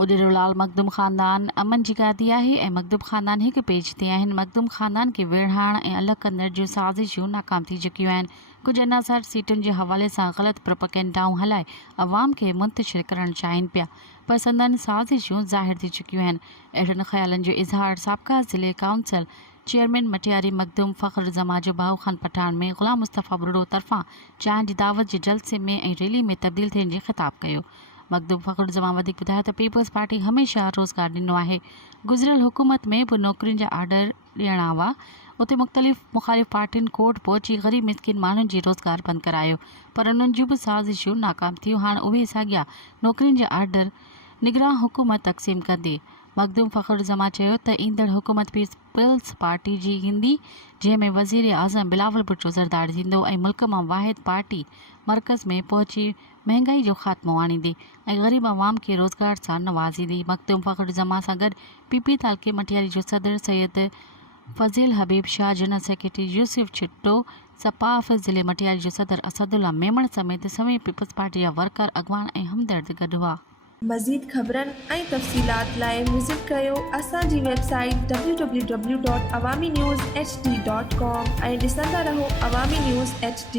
उॾिरोलाल मखदूम ख़ानदान अमन जी गादी आहे ऐं मखदूम ख़ानदान हिकु पेज ते आहिनि। मखदूम ख़ानदान खे विढ़ाइण ऐं अलॻि करण जूं साज़िशूं नाकाम थी चुकियूं आहिनि। कुझु अनासर सीटुनि जे हवाले सां ग़लति प्रोपेगेंडाऊं हलाए अवाम खे मुंतशिर करणु चाहिनि पिया, पर संदनि साज़िशूं ज़ाहिर थी चुकियूं आहिनि। अहिड़नि ख़्यालनि जो इज़हार साबिक़ा ज़िले काउंसिल चेयरमैन मटियारी मखदूम फ़ख्र जमा जो भाउ ख़ान पठान में ग़ुलाम मुस्तफ़ा बुरड़ो तरफ़ां चांहि जी दावत जे जलसे में ऐं रैली में तब्दील थियण जी ख़िताब कयो। मखदूम फ़ख्र जमा वधीक ॿुधायो त पीपल्स पार्टी हमेशह रोज़गार ॾिनो आहे। गुज़िरियल हुकूमत में बि नौकरियुनि जा आर्डर ॾियणा हुआ। उते मुख़ालिफ़ पार्टियुनि कोर्ट पहुची ग़रीब मिसकिन माण्हुनि जी रोज़गार बंदि करायो, पर उन्हनि जूं बि साज़िशूं नाकाम थियूं। हाणे उहे साॻिया नौकरियुनि जा आर्डर निगरान हुकूमत तक़सीम कंदी। मखदूम फ़ख्र जमा चयो त ईंदड़ हुकूमत पीपल्स पार्टी जी ईंदी, जंहिंमें वज़ीर आज़म बिलावल भुट्टो ज़रदारी थींदो ऐं मुल्क मां वाहिद पार्टी मर्कज़ में पहुची महांगाई जो ख़ात्मो आणींदी ऐं ग़रीब अवाम खे रोज़गार सां नवाज़ींदी। मखदूम फ़ख्र जमा सां गॾु पीपी तालके मटियारी जो सदर सैयद फ़ज़ील हबीब शाह, जनरल सेक्रेटरी यूसुफ छिट्टो, सपाफ ज़िले मटियारी जो सदर असदुल्ला मेमण समेत सभई पीपल्स पार्टी जा वर्कर अॻवान ऐं हमदर्द गॾु हुआ। मज़ीद ख़बरनि ऐं तफ़सीलात लाइ विज़िट कयो असांजी वेबसाइट www.awamiNewsHD.com ऐं ॾिसंदा रहो अवामी न्यूज़ HD।